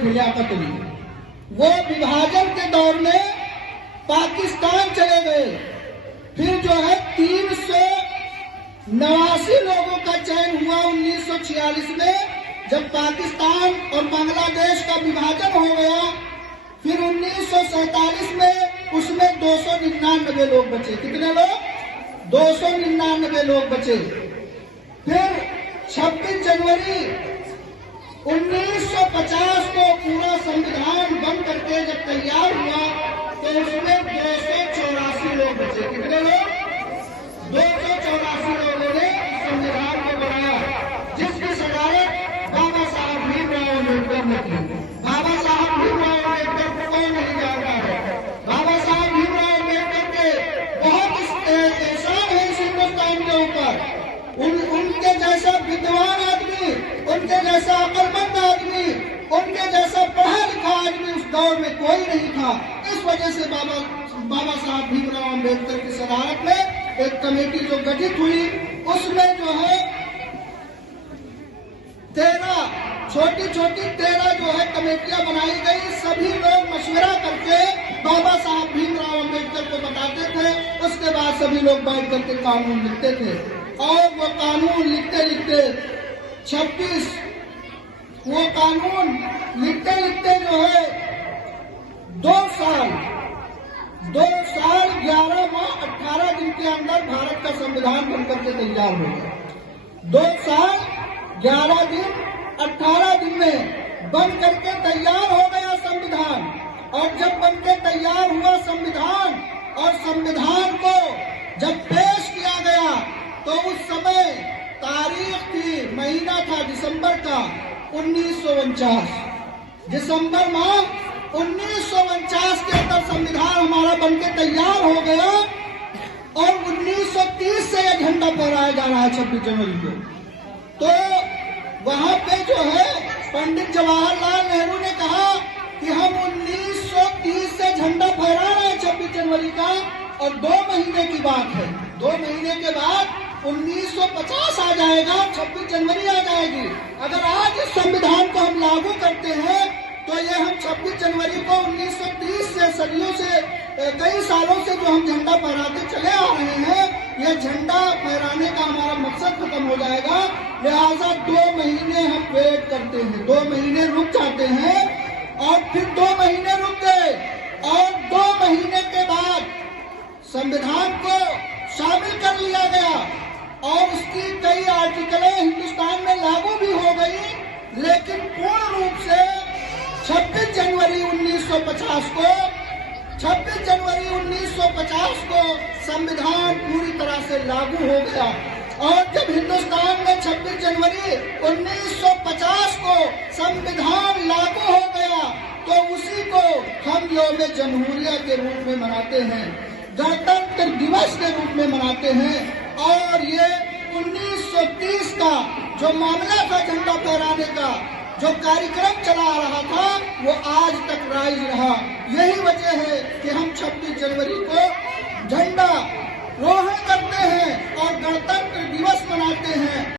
थे लियाकत अली। वो विभाजन के दौर में पाकिस्तान चले गए। फिर जो है 389 लोगों का चयन हुआ 1946 में, जब पाकिस्तान और बांग्लादेश का विभाजन हो गया। फिर 1947 में उसमें 299 लोग बचे। कितने लोग? 299 लोग बचे। फिर 26 जनवरी 1950 को पूरा संविधान बन करके जब तैयार हुआ तो उसमें 284 लोग बचे। कितने लोग? 284 लोगों ने संविधान को बनाया, जिसकी सदारत बाबा साहब भीमराव अम्बेडकर ने की। बाबा साहब भीमराव अम्बेडकर को कौन नहीं जानता है? बाबा साहब भीमराव अम्बेडकर के बहुत एहसान है इस हिंदुस्तान के ऊपर। उनके जैसा विद्वान आदमी, उनके जैसा अक्लमंद आदमी, उनके जैसा पढ़ा लिखा आदमी उस दौर में कोई नहीं था। इस वजह से बाबा साहब भीमराव अम्बेडकर की सदारत में एक कमेटी जो गठित हुई, उसमें जो है 13 छोटी जो है कमेटियां बनाई गई। सभी लोग मशवरा करके बाबा साहब भीमराव अम्बेडकर को बताते थे। उसके बाद सभी लोग बैठ करके कानून लिखते थे और वो कानून लिखते लिखते 26 वो कानून लिखते लिखते जो है 2 साल 11 माह 18 दिन के अंदर भारत का संविधान बनकर के तैयार हो गया। 2 साल 11 दिन 18 दिन में बन करके तैयार हो गया संविधान। और जब बनकर तैयार हुआ संविधान और संविधान को जब पेश किया गया तो उस समय तारीख थी, महीना था दिसंबर का 1949। दिसंबर माह 1949 के अंदर संविधान हमारा बनके तैयार हो गया और 1930 से यह झंडा फहराया जा रहा है 26 जनवरी को। तो वहां पे जो है पंडित जवाहरलाल नेहरू ने कहा कि हम 1930 से झंडा फहरा रहे हैं 26 जनवरी का, और 2 महीने की बात है, 2 महीने के बाद 1950 आ जाएगा, 26 जनवरी आ जाएगी। अगर आज इस संविधान को हम लागू करते हैं तो ये हम 26 जनवरी को 1930 से सदियों से कई सालों से जो हम झंडा फहराते चले आ रहे हैं, ये झंडा फहराने का हमारा मकसद खत्म हो जाएगा। लिहाजा 2 महीने हम वेट करते हैं, 2 महीने रुक जाते हैं और फिर 2 महीने रुक गए और 2 महीने के बाद संविधान को शामिल कर लिया गया और उसकी कई आर्टिकलें हिंदुस्तान में लागू भी हो गई। लेकिन पूर्ण रूप से 26 जनवरी 1950 को संविधान पूरी तरह से लागू हो गया। और जब हिंदुस्तान में 26 जनवरी 1950 को संविधान लागू हो गया तो उसी को हम यौम जमहूरिया के रूप में मनाते हैं, गणतंत्र दिवस के रूप में मनाते हैं। और ये 1930 का जो मामला था झंडा फहराने का, जो कार्यक्रम चला आ रहा था, वो आज तक राइज रहा। यही वजह है कि हम 26 जनवरी को झंडा रोहण करते हैं और गणतंत्र दिवस मनाते हैं।